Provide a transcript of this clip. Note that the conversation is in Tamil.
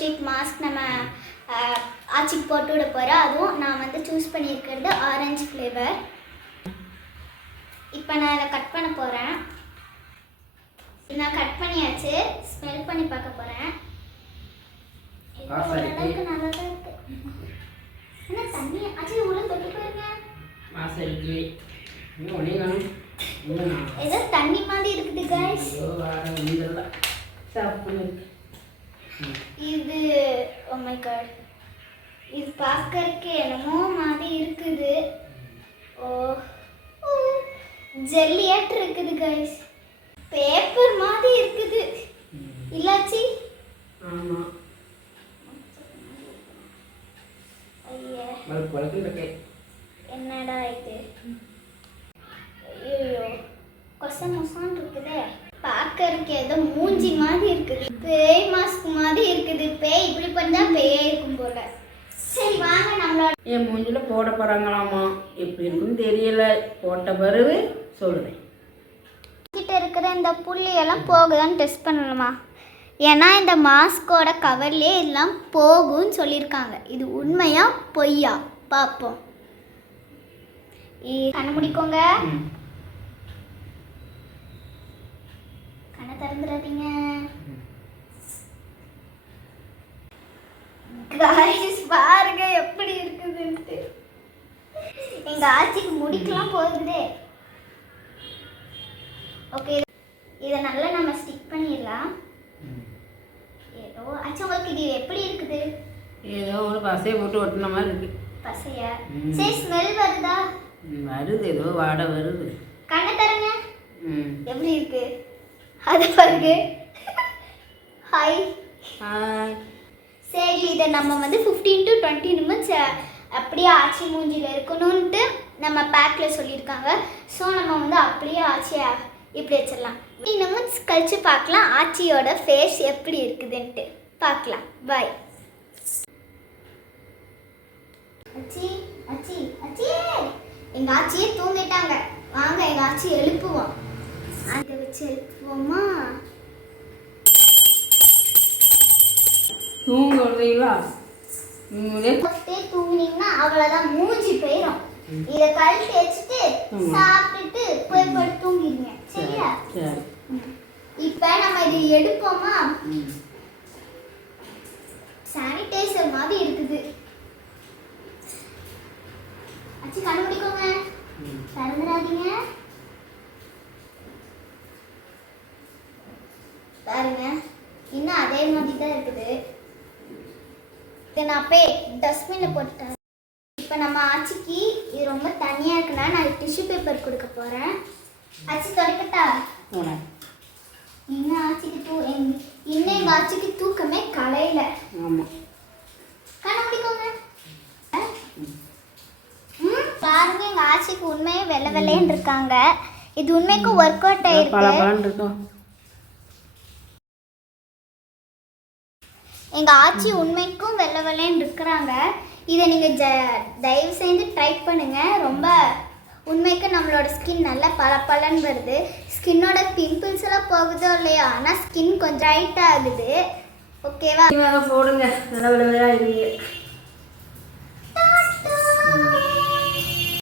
ஷீட் மாஸ்க் நம்ம ஆச்சிக்கு போட்டு விட போகிறோம் அதுவும் நான் வந்து சூஸ் பண்ணியிருக்கிறது ஆரஞ்சு ஃப்ளேவர் இப்போ நான் இதை கட் பண்ண போகிறேன் நான் கட் பண்ணியாச்சு. ஸ்மெல் பண்ணி பார்க்க போகிறேன் இருக்கு. நல்லா தான் இருக்கு. என்ன தண்ணி? ஆச்சு உள்ள தொட்டு போயிருங்க ஏதோ தண்ணி மாதிரி இருக்குது guys. இது oh my god. இது பார்க்கறதுக்கு என்னமோ மாதிரி இருக்குது. ஓ ஜெல்லியாட்டு இருக்குது கைஸ் பேப்பர் மாதிரி இருக்குது. இல்லாச்சி? இருக்கு என்னடா இது? ஐயோ கொச மொசான் இருக்குதே. பார்க்கறதுக்கு ஏதோ மூஞ்சி மாதிரி இருக்குது. பேய் மாஸ்க் மாதிரி இருக்குது. பேய் இப்படி பண்ணா பேயா இருக்கும் போல. சரி வாங்க நம்மளோட என் மூஞ்சில் போட போகிறாங்களாமா எப்படி இருக்குன்னு தெரியல. போட்ட பிறகு சொல்லுவேன் கிட்ட இருக்கிற இந்த புள்ளி எல்லாம் போகுதான்னு டெஸ்ட் பண்ணணுமா? ஏன்னா இந்த மாஸ்கோட கவர்லேயே எல்லாம் போகும்னு சொல்லியிருக்காங்க. இது உண்மையா பொய்யா? பார்ப்போம். இ- கண்ணை முடிக்கோங்க ம். கண்ணை திறந்துடாதீங்க. Guys, பாருங்க எப்படி இருக்குதுன்ட்டு. எங்க ஆச்சிக்கு முடிக்கலாம் போகுதே ஓகே இதை நல்லா நம்ம ஸ்டிக் பண்ணிடலாம். ஏதோ ஆச்சு உங்களுக்கு இது எப்படி இருக்குது? ஏதோ ஒரு பசையை போட்டு ஒட்டின மாதிரி இருக்கு. பசையா. சரி ஸ்மெல் வருதா? வருது ஏதோ வாடை வருது. கண்ணை தரங்க எப்படி இருக்கு? அது பாருங்க ஹாய் ஹாய் சரி இதை நம்ம வந்து ஃபிஃப்டீன் டு டுவெண்ட்டி நிமிட்ஸ் அப்படியே ஆச்சி மூஞ்சியில் இருக்கணும்ன்ட்டு நம்ம பேக்கில் சொல்லியிருக்காங்க. ஸோ நம்ம வந்து அப்படியே ஆச்சியை இப்படி வச்சிடலாம். ஃபிஃப்டி நிமிட்ஸ் கழிச்சு பார்க்கலாம் ஆச்சியோட ஃபேஸ் எப்படி இருக்குதுன்ட்டு. பார்க்கலாம். பாய் அச்சி அச்சி அச்சி எங்கள் ஆச்சியே தூங்கிட்டாங்க. வாங்க எங்கள் ஆச்சி எழுப்புவோம். அதை வச்சு எழுப்புவோமா? தூங்க விடுறீங்களா தூங்குனீங்கன்னா அவ்வளோதான் மூஞ்சி போயிடும் இதை கழட்டி வச்சுட்டு. சாப்பிட்டுட்டு போய் படுத்து தூங்கிடுங்க. சரியா? சரி இப்போ நம்ம இது எடுப்போமா? சானிடைசர் மாதிரி இருக்குது. அச்சு ம். திறந்துடாதீங்க பாருங்க. இன்னும் அதே மாதிரி தான் இருக்குது. இதை நான் போய் டஸ்ட்பினில் போட்டுட்டேன். இப்போ நம்ம ஆச்சிக்கு இது ரொம்ப தனியாக இருக்குன்னா நான் டிஷ்யூ பேப்பர் கொடுக்க போகிறேன் ஆச்சி தொடக்கட்டா இன்னும் ஆச்சிக்கு தூ இன்னும் எங்கள் ஆச்சிக்கு தூக்கமே கலையில. ஆமாம் கண்ணு முடிக்கோங்க. ம். பாருங்க எங்கள் ஆச்சிக்கு உண்மையே வெள்ளை வெள்ளைன்னு இருக்காங்க. இது உண்மைக்கும் ஒர்க் அவுட் ஆயிருக்கு எங்கள் ஆச்சி உண்மைக்கும் வெள்ளை வெள்ளைன்னு இருக்கிறாங்க. இதை நீங்கள் ஜ தயவு செஞ்சு ட்ரை பண்ணுங்கள் ரொம்ப உண்மைக்கு நம்மளோட ஸ்கின் நல்லா பளபளன்னு வருது. ஸ்கின்னோட பிம்பிள்ஸ் எல்லாம் போகுதோ இல்லையோ ஆனால் ஸ்கின் கொஞ்சம் ரைட் ஆகுது ஓகேவா போடுங்க. நல்ல விளையா